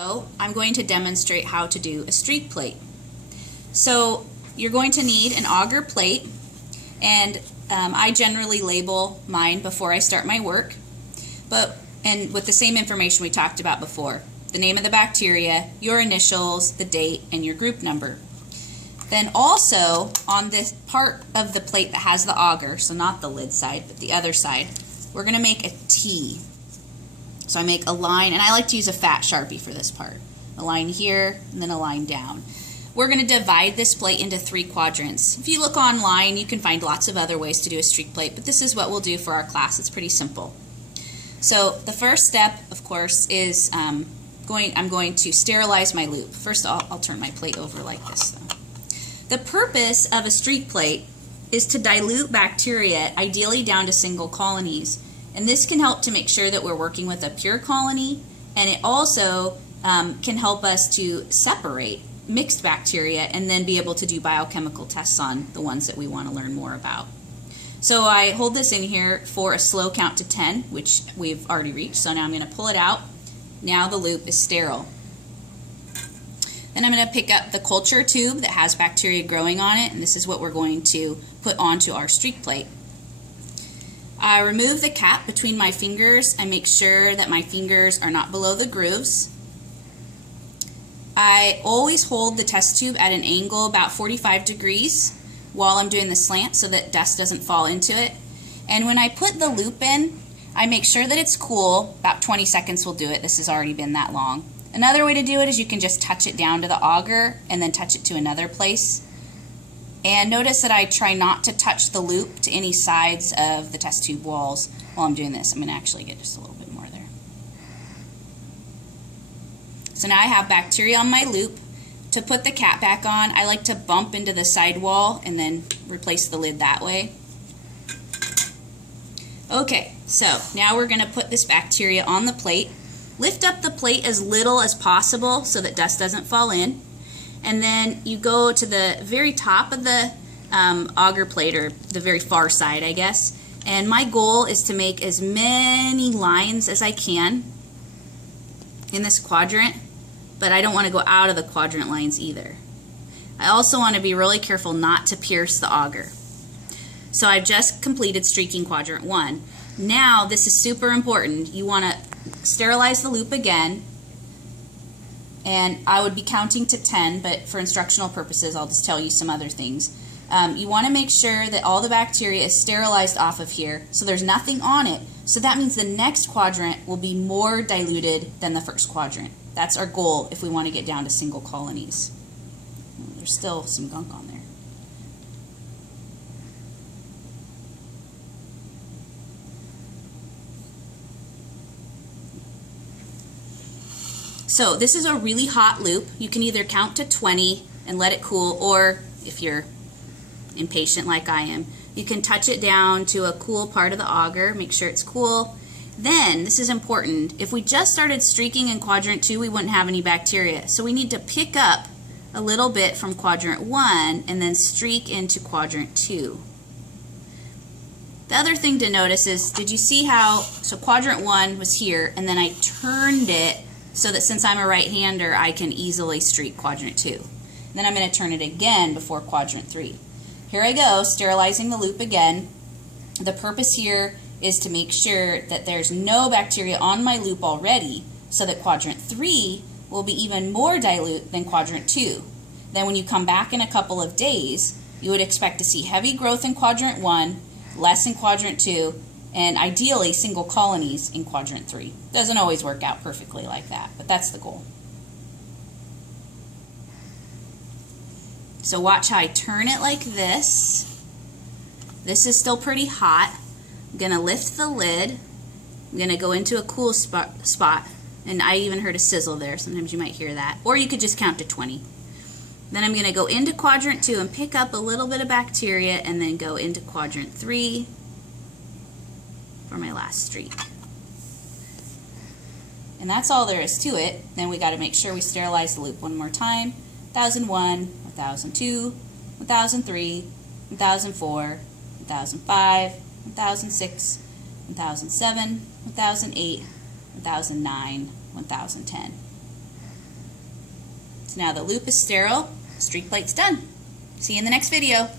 So I'm going to demonstrate how to do a streak plate. So you're going to need an auger plate, and I generally label mine before I start my work, and with the same information we talked about before: the name of the bacteria, your initials, the date, and your group number. Then also on this part of the plate that has the auger, so not the lid side but the other side, we're going to make a T. So I make a line, and I like to use a fat Sharpie for this part. A line here, and then a line down. We're going to divide this plate into 3 quadrants. If you look online, you can find lots of other ways to do a streak plate, but this is what we'll do for our class. It's pretty simple. So the first step, of course, is I'm going to sterilize my loop. First, I'll turn my plate over like this, though. The purpose of a streak plate is to dilute bacteria, ideally down to single colonies. And this can help to make sure that we're working with a pure colony, and it also can help us to separate mixed bacteria and then be able to do biochemical tests on the ones that we want to learn more about. So I hold this in here for a slow count to 10, which we've already reached. So now I'm going to pull it out. Now the loop is sterile. Then I'm going to pick up the culture tube that has bacteria growing on it, and this is what we're going to put onto our streak plate. I remove the cap between my fingers and make sure that my fingers are not below the grooves. I always hold the test tube at an angle about 45 degrees while I'm doing the slant so that dust doesn't fall into it. And when I put the loop in, I make sure that it's cool. About 20 seconds will do it. This has already been that long. Another way to do it is you can just touch it down to the auger and then touch it to another place. And notice that I try not to touch the loop to any sides of the test tube walls while I'm doing this. I'm going to actually get just a little bit more there. So now I have bacteria on my loop. To put the cap back on, I like to bump into the side wall and then replace the lid that way. Okay, so now we're going to put this bacteria on the plate. Lift up the plate as little as possible so that dust doesn't fall in. And then you go to the very top of the auger plate, or the very far side, I guess. And my goal is to make as many lines as I can in this quadrant, but I don't want to go out of the quadrant lines either. I also want to be really careful not to pierce the auger. So I've just completed streaking quadrant 1. Now, this is super important. You want to sterilize the loop again. And I would be counting to 10, but for instructional purposes, I'll just tell you some other things. You want to make sure that all the bacteria is sterilized off of here, so there's nothing on it. So that means the next quadrant will be more diluted than the first quadrant. That's our goal if we want to get down to single colonies. There's still some gunk on there. So this is a really hot loop. You can either count to 20 and let it cool, or if you're impatient like I am, you can touch it down to a cool part of the auger, make sure it's cool. Then, this is important, if we just started streaking in quadrant 2, we wouldn't have any bacteria. So we need to pick up a little bit from quadrant 1 and then streak into quadrant 2. The other thing to notice is, did you see how, so quadrant 1 was here, and then I turned it so that since I'm a right-hander, I can easily streak quadrant 2. Then I'm going to turn it again before quadrant 3. Here I go, sterilizing the loop again. The purpose here is to make sure that there's no bacteria on my loop already, so that quadrant 3 will be even more dilute than quadrant 2. Then when you come back in a couple of days, you would expect to see heavy growth in quadrant 1, less in quadrant 2, and ideally single colonies in quadrant 3. Doesn't always work out perfectly like that, but that's the goal. So watch how I turn it like this. This is still pretty hot. I'm going to lift the lid. I'm going to go into a cool spot, and I even heard a sizzle there. Sometimes you might hear that. Or you could just count to 20. Then I'm going to go into quadrant 2 and pick up a little bit of bacteria, and then go into quadrant 3 for my last streak. And that's all there is to it. Then we got to make sure we sterilize the loop one more time. 1001, 1002, 1003, 1004, 1005, 1006, 1007, 1008, 1009, 1010. So now the loop is sterile, streak plate's done. See you in the next video.